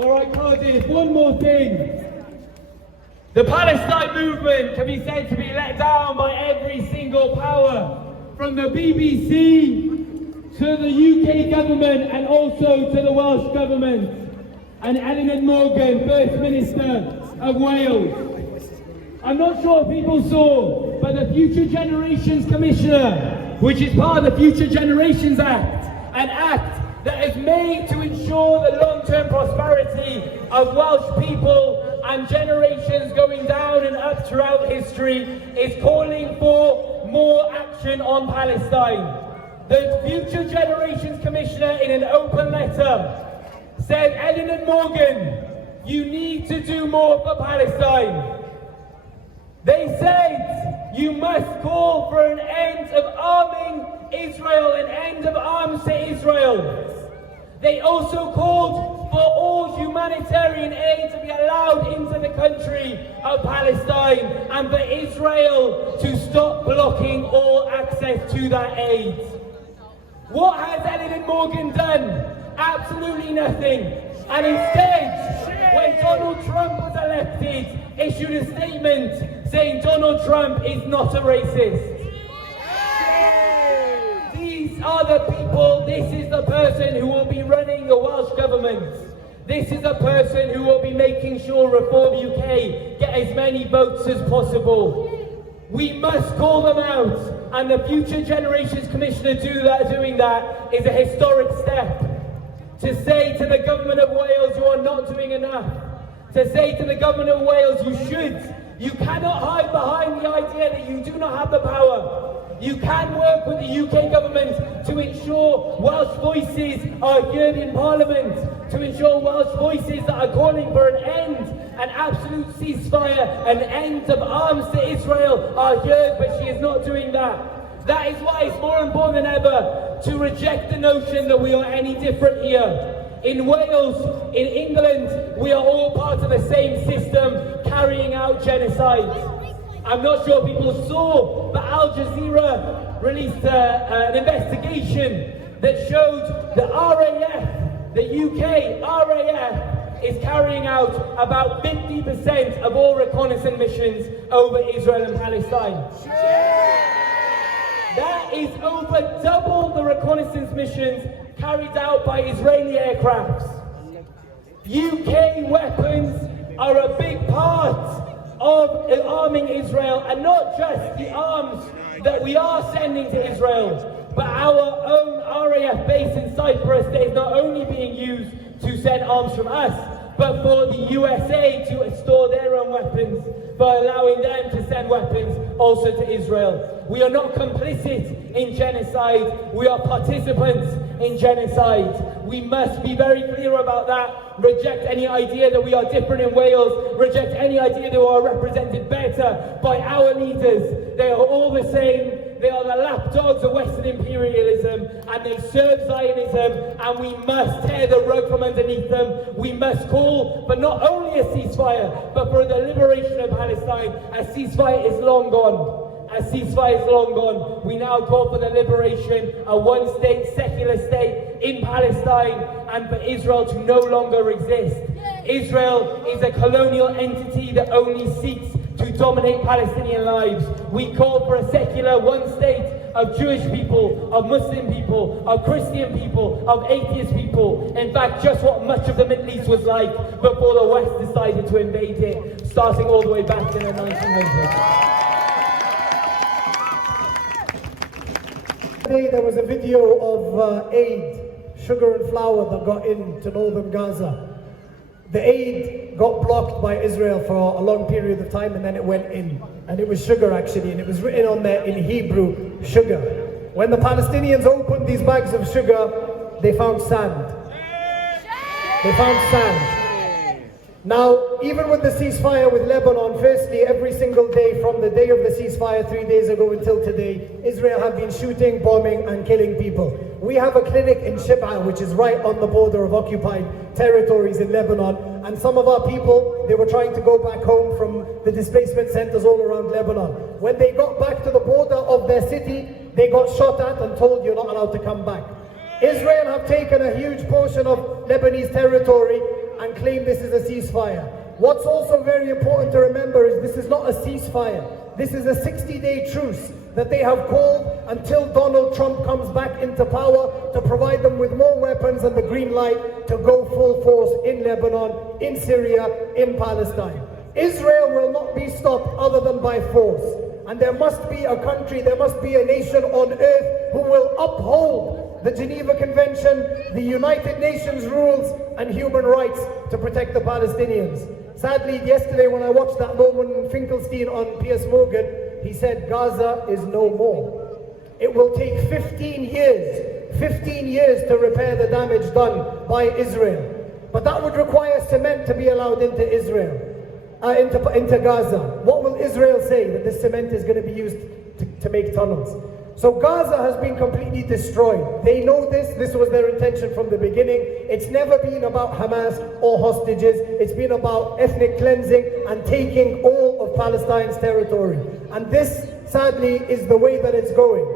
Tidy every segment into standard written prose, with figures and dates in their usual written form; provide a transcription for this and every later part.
Alright, Cardiff, one more thing. The Palestine movement can be said to be let down by every single power, from the BBC to the UK government and also to the Welsh government, and Eluned Morgan, First Minister of Wales. I'm not sure if people saw, but the Future Generations Commissioner, which is part of the Future Generations Act, an act that is made to ensure the long-term prosperity of Welsh people and generations going down and up throughout history, is calling for more action on Palestine. The Future Generations Commissioner, in an open letter, said, Eluned Morgan, you need to do more for Palestine. They said you must call for an end of arming Israel, an end of arms to Israel. They also called for all humanitarian aid to be allowed into the country of Palestine and for Israel to stop blocking all access to that aid. What has Eluned Morgan done? Absolutely nothing. And instead, when Donald Trump was elected, issued a statement saying Donald Trump is not a racist. These are the people, this is the person who will be running the Welsh government. This is the person who will be making sure Reform UK get as many votes as possible. We must call them out, and the Future Generations Commissioner doing that is a historic step. To say to the government of Wales, you are not doing enough. To say to the government of Wales, you should. You cannot hide behind the idea that you do not have the power. You can work with the UK government to ensure Welsh voices are heard in Parliament, to ensure Welsh voices that are calling for an end, an absolute ceasefire, an end of arms to Israel are heard, but she is not doing that. That is why it's more important than ever to reject the notion that we are any different here. In Wales, in England, we are all part of the same system carrying out genocide. I'm not sure people saw, but Al Jazeera released an investigation that showed the RAF, the UK RAF, is carrying out about 50% of all reconnaissance missions over Israel and Palestine. That is over double the reconnaissance missions carried out by Israeli aircrafts. UK weapons are a big part of arming Israel, and not just the arms that we are sending to Israel, but our own RAF base in Cyprus that is not only being used to send arms from us, but for the USA to store their own weapons, by allowing them to send weapons also to Israel. We are not complicit in genocide, we are participants in genocide. We must be very clear about that, reject any idea that we are different in Wales, reject any idea that we are represented better by our leaders. They are all the same. They are the lapdogs of Western imperialism, and they serve Zionism, and we must tear the rug from underneath them. We must call for not only a ceasefire, but for the liberation of Palestine. A ceasefire is long gone. A ceasefire is long gone. We now call for the liberation of one-state, secular state in Palestine, and for Israel to no longer exist. Israel is a colonial entity that only seeks to dominate Palestinian lives. We call for a secular one state of Jewish people, of Muslim people, of Christian people, of atheist people. In fact, just what much of the Middle East was like before the West decided to invade it, starting all the way back in the 1900s. Today there was a video of aid, sugar and flour that got into northern Gaza. The aid got blocked by Israel for a long period of time, and then it went in. And it was sugar actually, and it was written on there in Hebrew, sugar. When the Palestinians opened these bags of sugar, they found sand. They found sand. Now, even with the ceasefire with Lebanon, firstly, every single day from the day of the ceasefire 3 days ago until today, Israel have been shooting, bombing and killing people. We have a clinic in Shib'a, which is right on the border of occupied territories in Lebanon, and some of our people, they were trying to go back home from the displacement centers all around Lebanon. When they got back to the border of their city, they got shot at and told you're not allowed to come back. Israel have taken a huge portion of Lebanese territory, and claim this is a ceasefire. What's also very important to remember is this is not a ceasefire. This is a 60-day truce that they have called until Donald Trump comes back into power to provide them with more weapons and the green light to go full force in Lebanon, in Syria, in Palestine. Israel will not be stopped other than by force. And there must be a country, there must be a nation on earth who will uphold the Geneva Convention, the United Nations rules and human rights to protect the Palestinians. Sadly, yesterday when I watched that Norman Finkelstein on Piers Morgan, he said Gaza is no more. It will take 15 years to repair the damage done by Israel. But that would require cement to be allowed into Israel. Into Gaza. What will Israel say? That this cement is going to be used to make tunnels. So Gaza has been completely destroyed. They know this. This was their intention from the beginning. It's never been about Hamas or hostages. It's been about ethnic cleansing and taking all of Palestine's territory. And this, sadly, is the way that it's going.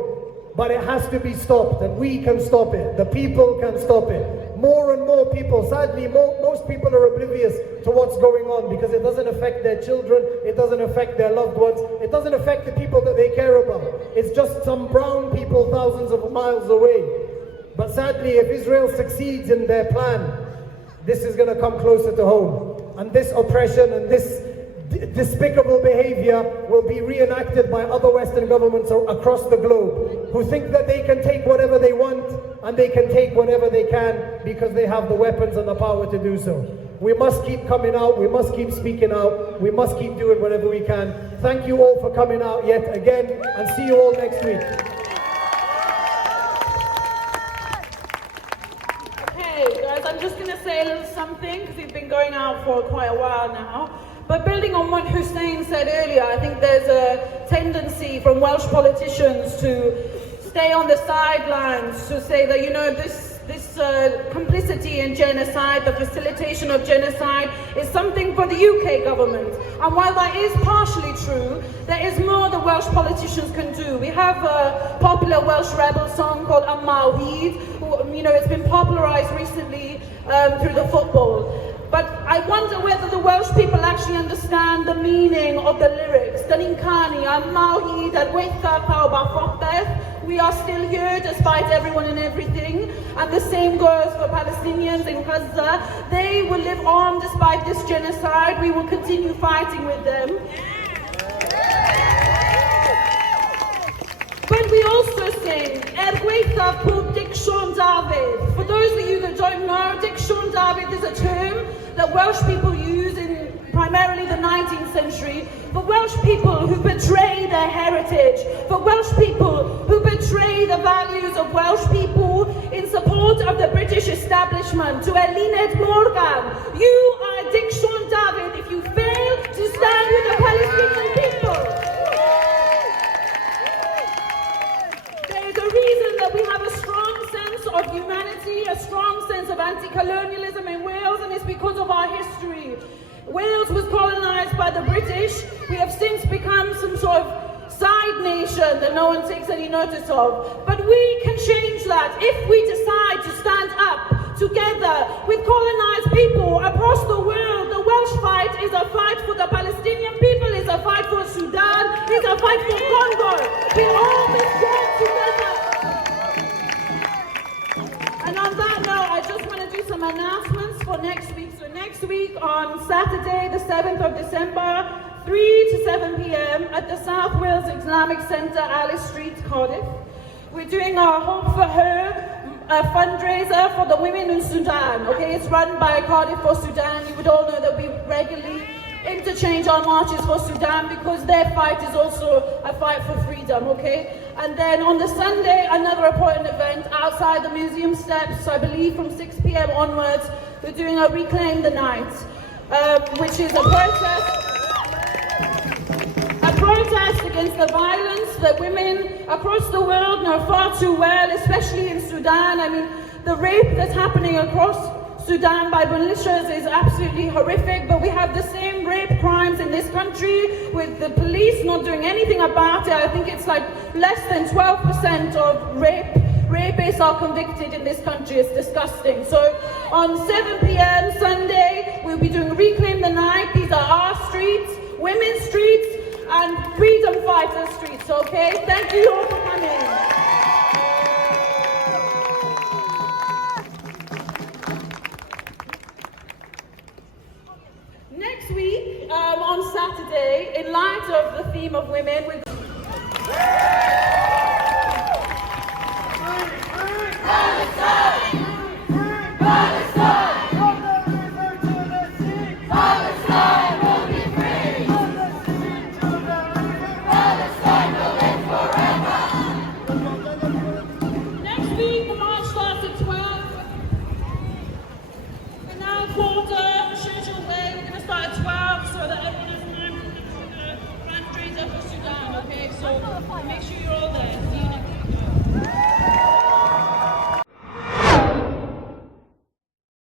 But it has to be stopped, and we can stop it. The people can stop it. More and more people, sadly, most people are oblivious to what's going on because it doesn't affect their children, it doesn't affect their loved ones, it doesn't affect the people that they care about. It's just some brown people thousands of miles away. But sadly, if Israel succeeds in their plan, this is going to come closer to home. And this oppression and this despicable behavior will be reenacted by other Western governments across the globe who think that they can take whatever they want and they can take whatever they can because they have the weapons and the power to do so. We must keep coming out, we must keep speaking out, we must keep doing whatever we can. Thank you all for coming out yet again, and see you all next week. Okay guys, I'm just going to say a little something because we've been going out for quite a while now. But building on what Hussein said earlier, I think there's a tendency from Welsh politicians to stay on the sidelines, to say that, you know, this complicity in genocide, the facilitation of genocide, is something for the UK government. And while that is partially true, there is more that Welsh politicians can do. We have a popular Welsh rebel song called Amma Weed, who, you know, it's been popularised recently through the football. But I wonder whether the Welsh people actually understand the meaning of the lyrics. We are still here despite everyone and everything. And the same goes for Palestinians in Gaza. They will live on despite this genocide. We will continue fighting with them. But we also sing Gweithaf pob Dic Sion Dafydd. For those of you that don't know, Dic Sion Dafydd is a term that Welsh people use in primarily the 19th century for Welsh people who betray their heritage, for Welsh people who betray the values of Welsh people in support of the British establishment. To Eluned Morgan, you are Dic Sion Dafydd if you fail to stand with the Palestinian people. There is a reason that we have a strong sense of humanity, a strong sense of anti-colonialism in Wales, and it's because of our history. Wales was colonised by the British. We have since become some sort of side nation that no one takes any notice of. But we can change that if we decide to stand up together with colonised people across the world. The Welsh fight is a fight for the Palestinian people, it's a fight for Sudan, it's a fight for Congo. We all must work together. And on that note, I just want to do some announcements for next week. So next week on Saturday, the 7th of December, 3 to 7 p.m. at the South Wales Islamic Centre, Alice Street, Cardiff. We're doing our Hope for Her fundraiser for the women in Sudan. Okay, it's run by Cardiff for Sudan. You would all know that we regularly interchange our marches for Sudan because their fight is also a fight for freedom, okay? And then on the Sunday, another important event outside the museum steps, I believe from 6 p.m. onwards, we're doing a Reclaim the Night, which is a protest against the violence that women across the world know far too well, especially in Sudan. I mean, the rape that's happening across Sudan by militias is absolutely horrific, but we have the same rape crimes in this country with the police not doing anything about it. I think it's like less than 12% of rapists are convicted in this country. It's disgusting. So on 7 p.m. Sunday, Okay, thank you all for coming. Next week, on Saturday, in light of the theme of women, we're